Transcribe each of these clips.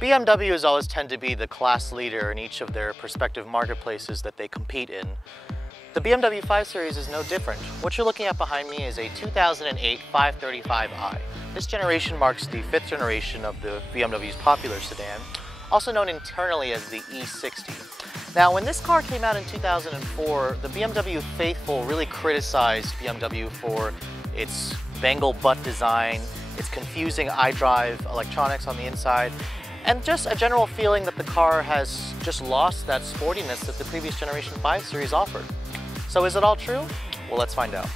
BMWs always tend to be the class leader in each of their respective marketplaces that they compete in. The BMW 5 Series is no different. What you're looking at behind me is a 2008 535i. This generation marks the 5th generation of the BMW's popular sedan, also known internally as the E60. Now, when this car came out in 2004, the BMW faithful really criticized BMW for its bangle butt design, its confusing iDrive electronics on the inside, and just a general feeling that the car has just lost that sportiness that the previous generation 5 Series offered. So is it all true? Well, let's find out.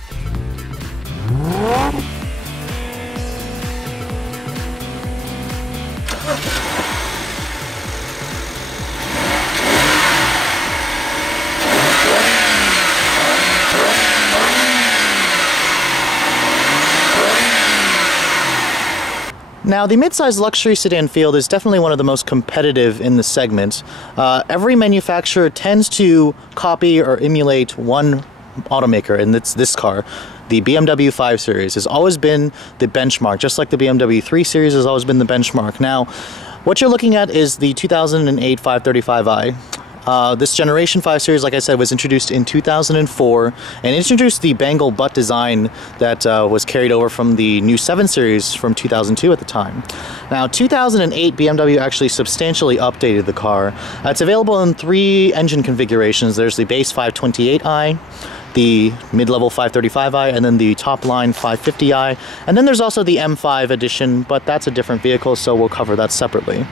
Now, the midsize luxury sedan field is definitely one of the most competitive in the segment. Every manufacturer tends to copy or emulate one automaker, and it's this car. The BMW 5 Series has always been the benchmark, just like the BMW 3 Series has always been the benchmark. Now, what you're looking at is the 2008 535i. This generation 5 Series, like I said, was introduced in 2004 and introduced the bangle butt design that was carried over from the new 7 Series from 2002 at the time. Now, 2008 BMW actually substantially updated the car. It's available in 3 engine configurations. There's the base 528i, the mid-level 535i, and then the top-line 550i. And then there's also the M5 edition, but that's a different vehicle, so we'll cover that separately.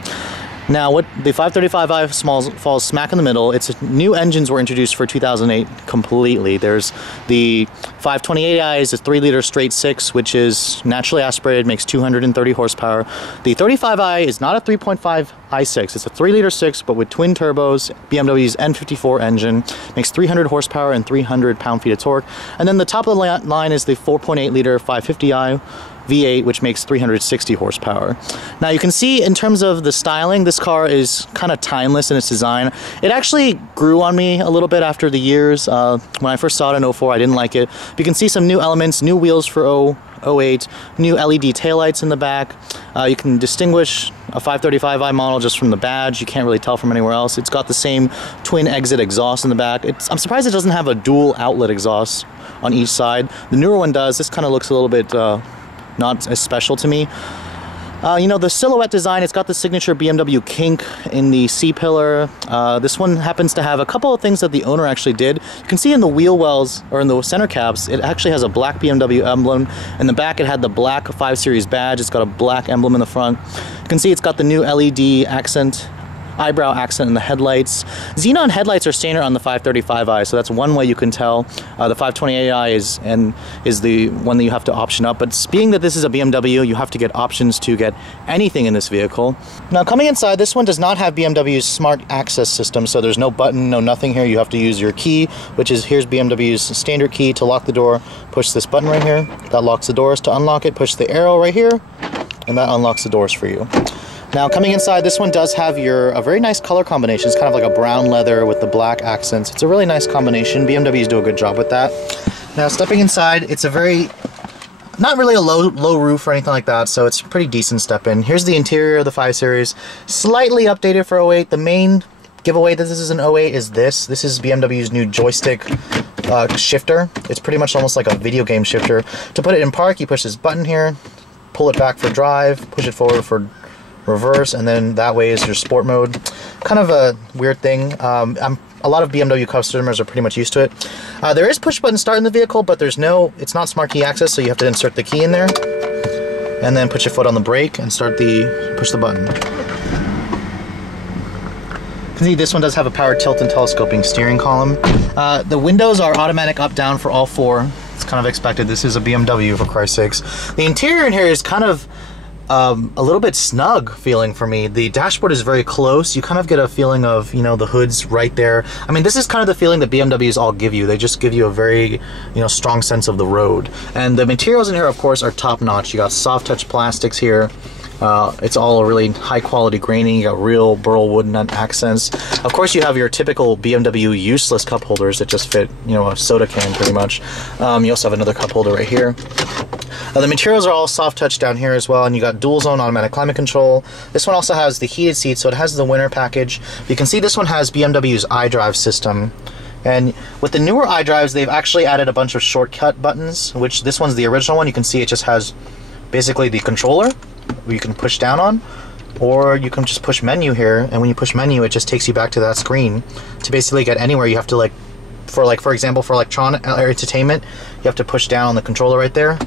Now, what the 535i falls smack in the middle. Its new engines were introduced for 2008 completely. There's the 528i is a 3-liter straight 6, which is naturally aspirated, makes 230 horsepower. The 35i is not a 3.5 i6. It's a 3-liter 6, but with twin turbos, BMW's N54 engine, makes 300 horsepower and 300 pound-feet of torque. And then the top of the line is the 4.8-liter 550i. V8, which makes 360 horsepower. Now you can see in terms of the styling, this car is kind of timeless in its design. It actually grew on me a little bit after the years. When I first saw it in 04, I didn't like it. You can see some new elements, new wheels for 08, new LED taillights in the back. You can distinguish a 535i model just from the badge. You can't really tell from anywhere else. It's got the same twin exit exhaust in the back. I'm surprised it doesn't have a dual outlet exhaust on each side. The newer one does. This kind of looks a little bit not as special to me. You know, the silhouette design, it's got the signature BMW kink in the C-pillar. This one happens to have a couple of things that the owner actually did. You can see in the wheel wells, or in the center caps, it actually has a black BMW emblem. In the back, it had the black 5 Series badge. It's got a black emblem in the front. You can see it's got the new LED eyebrow accent in the headlights. Xenon headlights are standard on the 535i, so that's one way you can tell. The 528i is the one that you have to option up, but being that this is a BMW, you have to get options to get anything in this vehicle. Now, coming inside, this one does not have BMW's smart access system, so there's no button, no nothing here. You have to use your key, which is, here's BMW's standard key to lock the door. Push this button right here. That locks the doors. To unlock it, push the arrow right here, and that unlocks the doors for you. Now, coming inside, this one does have a very nice color combination. It's kind of like a brown leather with the black accents. It's a really nice combination. BMWs do a good job with that. Now, stepping inside, it's not really a low roof or anything like that, so it's a pretty decent step in. Here's the interior of the 5 Series. Slightly updated for 08. The main giveaway that this is an 08 is this. This is BMW's new joystick shifter. It's pretty much almost like a video game shifter. To put it in park, you push this button here, pull it back for drive, push it forward for reverse, and then that way is your sport mode. Kind of a weird thing. A lot of BMW customers are pretty much used to it. There is push button start in the vehicle, but it's not smart key access, so you have to insert the key in there and then put your foot on the brake and push the button. You can see this one does have a power tilt and telescoping steering column. The windows are automatic up down for all 4. It's kind of expected. This is a BMW, for Christ's sakes. The interior in here is kind of a little bit snug feeling for me. The dashboard is very close. You kind of get a feeling of, you know, the hood's right there. I mean, this is kind of the feeling that BMWs all give you. They just give you a very, you know, strong sense of the road. And the materials in here, of course, are top notch. You got soft touch plastics here. It's all really high quality graining. You got real burl wood nut accents. Of course, you have your typical BMW useless cup holders that just fit, you know, a soda can pretty much. You also have another cup holder right here. The materials are all soft touch down here as well, and you got dual zone automatic climate control. This one also has the heated seats, so it has the winter package. You can see this one has BMW's iDrive system. And with the newer iDrives, they've actually added a bunch of shortcut buttons, which this one's the original one. You can see it just has basically the controller you can push down on, or you can just push menu here, and when you push menu, it just takes you back to that screen. To basically get anywhere, you have to for example, for electronic entertainment, you have to push down on the controller right there.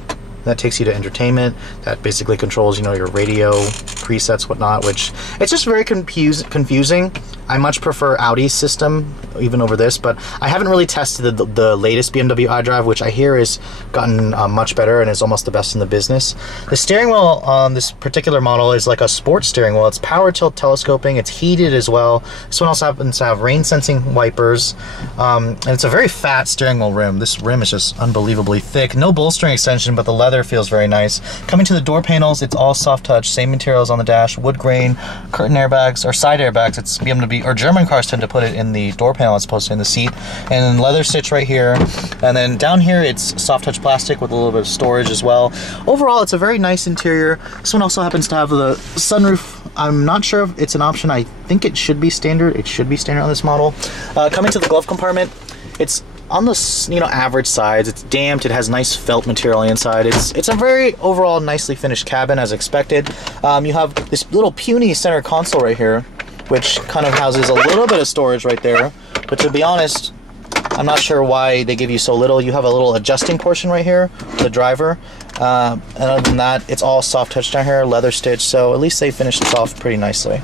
That takes you to entertainment. That basically controls, you know, your radio presets, whatnot, which it's just very confusing. I much prefer Audi's system even over this, but I haven't really tested the latest BMW iDrive, which I hear has gotten much better and is almost the best in the business. The steering wheel on this particular model is like a sports steering wheel. It's power tilt telescoping. It's heated as well. This one also happens to have rain sensing wipers, and it's a very fat steering wheel rim. This rim is just unbelievably thick. No bolstering extension, but the leather feels very nice. Coming to the door panels, it's all soft touch, same materials on the dash, wood grain, curtain airbags, or side airbags. It's BMW, or German cars tend to put it in the door panel as opposed to in the seat. And then leather stitch right here. And then down here, it's soft touch plastic with a little bit of storage as well. Overall, it's a very nice interior. This one also happens to have the sunroof. I'm not sure if it's an option. I think it should be standard. It should be standard on this model. Coming to the glove compartment, it's on the, you know, average size. It's damped. It has nice felt material on the inside. It's a very overall nicely finished cabin as expected. You have this little puny center console right here, which kind of houses a little bit of storage right there. But to be honest, I'm not sure why they give you so little. You have a little adjusting portion right here, the driver. And other than that, it's all soft touch down here, leather stitch, so at least they finished this off pretty nicely.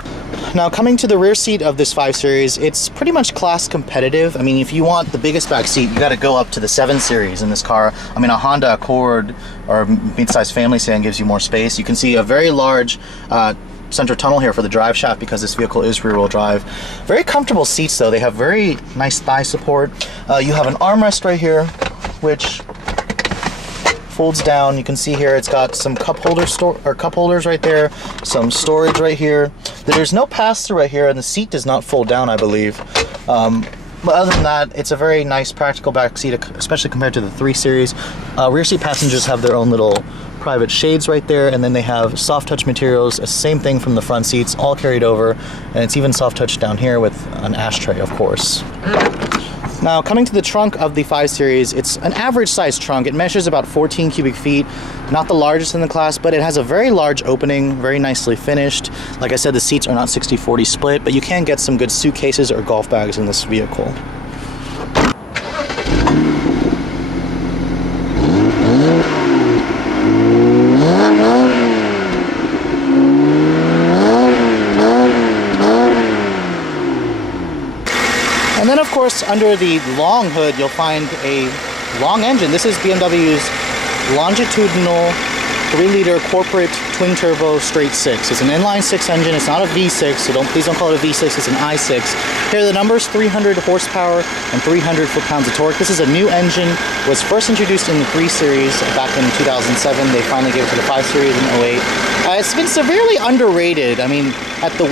Now, coming to the rear seat of this 5 Series, it's pretty much class competitive. I mean, if you want the biggest back seat, you got to go up to the 7 Series in this car. I mean, a Honda Accord or midsize family sedan gives you more space. You can see a very large center tunnel here for the drive shaft because this vehicle is rear-wheel drive. Very comfortable seats though. They have very nice thigh support. You have an armrest right here, which folds down. You can see here it's got some cup holders right there, some storage right here. There's no pass-through right here, and the seat does not fold down, I believe. But other than that, it's a very nice practical back seat, especially compared to the 3 Series. Rear seat passengers have their own little private shades right there, and then they have soft touch materials, same thing from the front seats, all carried over, and it's even soft touch down here with an ashtray, of course. Now, coming to the trunk of the 5 Series, it's an average size trunk. It measures about 14 cubic feet, not the largest in the class, but it has a very large opening, very nicely finished. Like I said, the seats are not 60-40 split, but you can get some good suitcases or golf bags in this vehicle. And then, of course, under the long hood, you'll find a long engine. This is BMW's longitudinal 3-liter corporate twin-turbo straight 6. It's an inline-6 engine. It's not a V6, so please don't call it a V6. It's an i6. Here are the numbers: 300 horsepower and 300 foot-pounds of torque. This is a new engine. It was first introduced in the 3 Series back in 2007. They finally gave it to the 5 Series in 08. It's been severely underrated. I mean, at the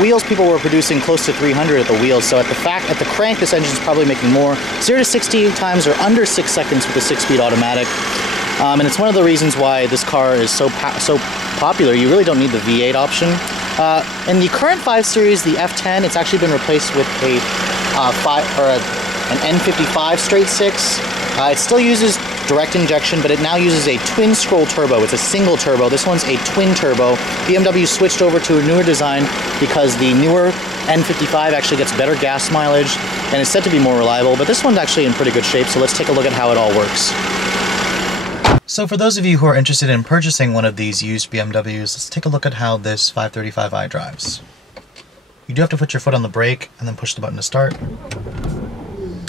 wheels, people were producing close to 300 at the wheels, so at the crank, this engine's probably making more. 0 to 60 times or under 6 seconds with a 6-speed automatic. And it's one of the reasons why this car is so popular. You really don't need the V8 option. In the current 5 Series, the F10, it's actually been replaced with an N55 straight 6. It still uses direct injection, but it now uses a twin scroll turbo. It's a single turbo. This one's a twin turbo. BMW switched over to a newer design because the newer N55 actually gets better gas mileage and is said to be more reliable, but this one's actually in pretty good shape, so let's take a look at how it all works. So for those of you who are interested in purchasing one of these used BMWs, let's take a look at how this 535i drives. You do have to put your foot on the brake and then push the button to start.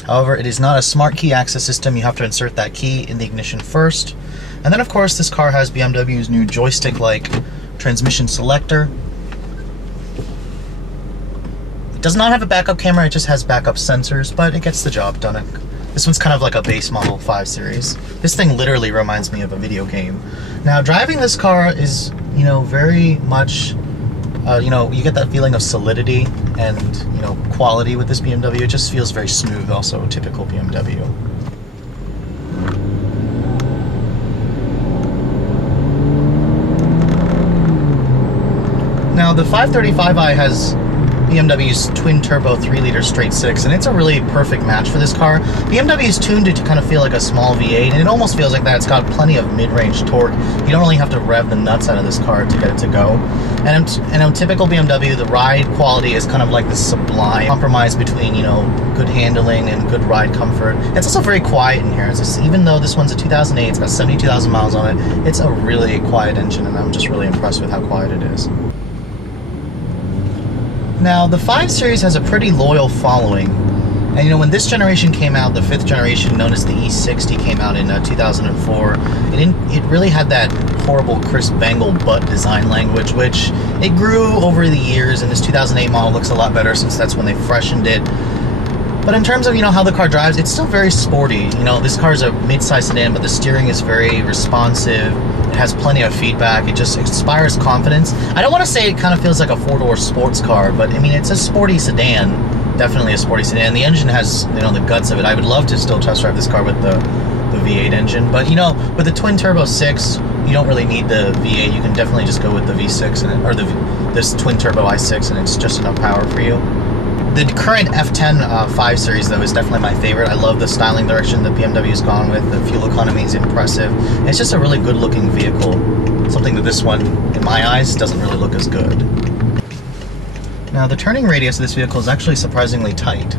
However, it is not a smart key access system. You have to insert that key in the ignition first. And then, of course, this car has BMW's new joystick-like transmission selector. It does not have a backup camera, it just has backup sensors, but it gets the job done. This one's kind of like a base model 5 Series. This thing literally reminds me of a video game. Now, driving this car is you know, very much, you know, you get that feeling of solidity and, you know, quality with this BMW. It just feels very smooth, also typical BMW. Now the 535i has BMW's twin-turbo 3-liter straight six, and it's a really perfect match for this car. BMW's tuned it to kind of feel like a small V8, and it almost feels like that. It's got plenty of mid-range torque. You don't really have to rev the nuts out of this car to get it to go. And on typical BMW, the ride quality is kind of like the sublime compromise between, you know, good handling and good ride comfort. It's also very quiet in here. Even though this one's a 2008, it's got 72,000 miles on it, it's a really quiet engine, and I'm just really impressed with how quiet it is. Now, the 5 Series has a pretty loyal following, and you know, when this generation came out, the 5th generation, known as the E60, came out in 2004, it really had that horrible Chris Bangle butt design language, which it grew over the years, and this 2008 model looks a lot better since that's when they freshened it. But in terms of, you know, how the car drives, it's still very sporty. You know, this car is a mid-size sedan, but the steering is very responsive. It has plenty of feedback. It just inspires confidence. I don't want to say it kind of feels like a four-door sports car, but I mean, it's a sporty sedan. Definitely a sporty sedan. The engine has, you know, the guts of it. I would love to still test drive this car with the V8 engine, but you know, with the twin-turbo 6, you don't really need the V8. You can definitely just go with the V6 and this twin-turbo i6, and it's just enough power for you. The current F10 5 Series, though, is definitely my favorite. I love the styling direction that BMW's gone with. The fuel economy is impressive. It's just a really good-looking vehicle. Something that this one, in my eyes, doesn't really look as good. Now, the turning radius of this vehicle is actually surprisingly tight.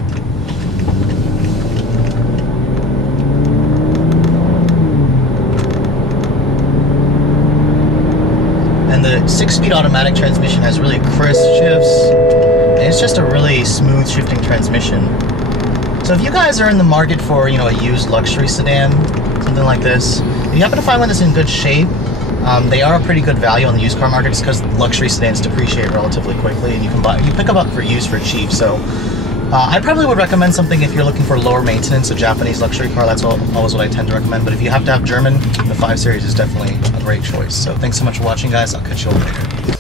And the 6-speed automatic transmission has really crisp shifts. It's just a really smooth shifting transmission. So if you guys are in the market for, you know, a used luxury sedan, something like this, if you happen to find one that's in good shape, they are a pretty good value on the used car market, just because luxury sedans depreciate relatively quickly, and you pick them up for used for cheap. So I probably would recommend something if you're looking for lower maintenance, a Japanese luxury car. That's always what I tend to recommend. But if you have to have German, the 5 Series is definitely a great choice. So thanks so much for watching, guys. I'll catch you all later.